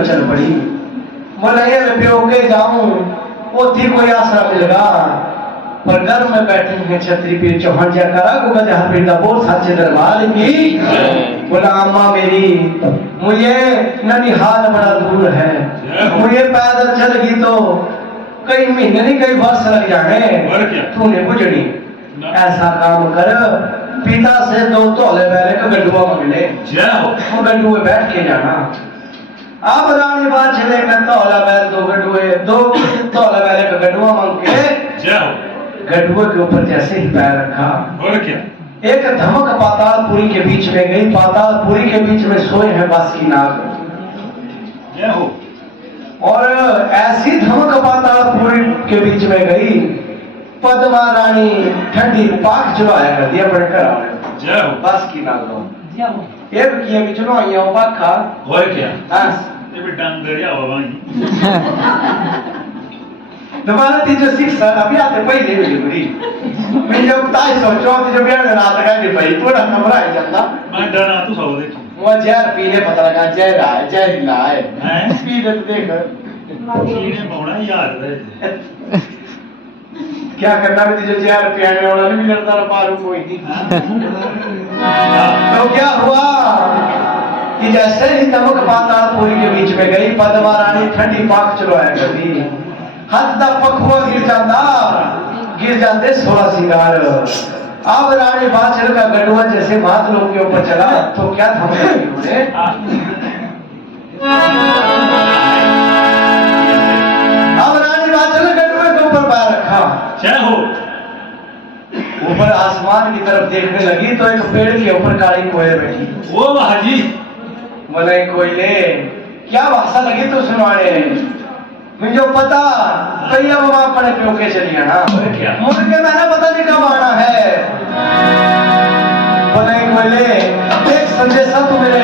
में चल पड़ी। बोला ये प्यो के जाऊं वो थी कोई आसरा मिलेगा, पर घर में बैठे हैं छतरी पीर चौहान जा करा को गधा पीर दा बोल साचे दरबार की। बोला अम्मा मेरी मुझे ननिहाल बड़ा दूर है, मुझे पैदल चल गई तो कई महीने नहीं कई वर्ष लग जाने। तूने बुझड़ी ऐसा काम कर, पिता से 2 तोले बैले का गड्ढुआ मांग ले, वो गड्ढुए बैठ के जाना। अब रानी बात चले का तोला बैल 2 गड्ढुए 2 तोले बैले का गड्ढुआ मांग के गड्ढुए के ऊपर जैसे ही पैर रखा और क्या एक धमक पातालपुरी के बीच में गई। पातालपुरी के बीच में सोए हैं बासुकीनाग, जय हो। और ऐसी धमक पातालपुरी के बीच में गई, पद्मा रानी ठंडी पाक चुराया कर दिया बढ़कर आ रहे। जय हो। बासुकीनाग लो एक किया कि चुनो आया हो बाखा और क्या हां ये भी डांगरिया हो भाई। दोबारा तीसरे शिक्षा अभी आते पहले भी पूरी मैं जब ताई सोचो कि जब यार रात का नहीं भाई थोड़ा नंबर आ जाता। मैं डरा तू सब देख वो जहर पीने पता लगा जहर आए जहर ला है हैं पी ले देख कीड़े पौना याद है। क्या करना भी जो जहर पियाने वाला नहीं मिलता ना पारू कोई नहीं। तो क्या हुआ कि जैसे ही नमक पातालपुरी के बीच में गई, पद्मा रानी ठंडी पाक चलवाया करती, हाथ दा पखुआ गिर जाते 16 सिंगार। अब रानी बाचल का गड्ढुआ जैसे मात लोग के ऊपर चला तो क्या थमके उन्होंने। अब रानी बाचल ने गड्ढुए के ऊपर पैर रखा, जय हो। ऊपर आसमान की तरफ देखने लगी तो एक पेड़ के ऊपर काली कोयल बैठी। वो हाजी बोले कोयले क्या भाषा लगी तो सुनाने मुझे पता भैया बाबा अपने प्यो के चलिए ना मुझे मैंने पता नहीं कब आना है। बोले बोले एक संदेशा तो मेरे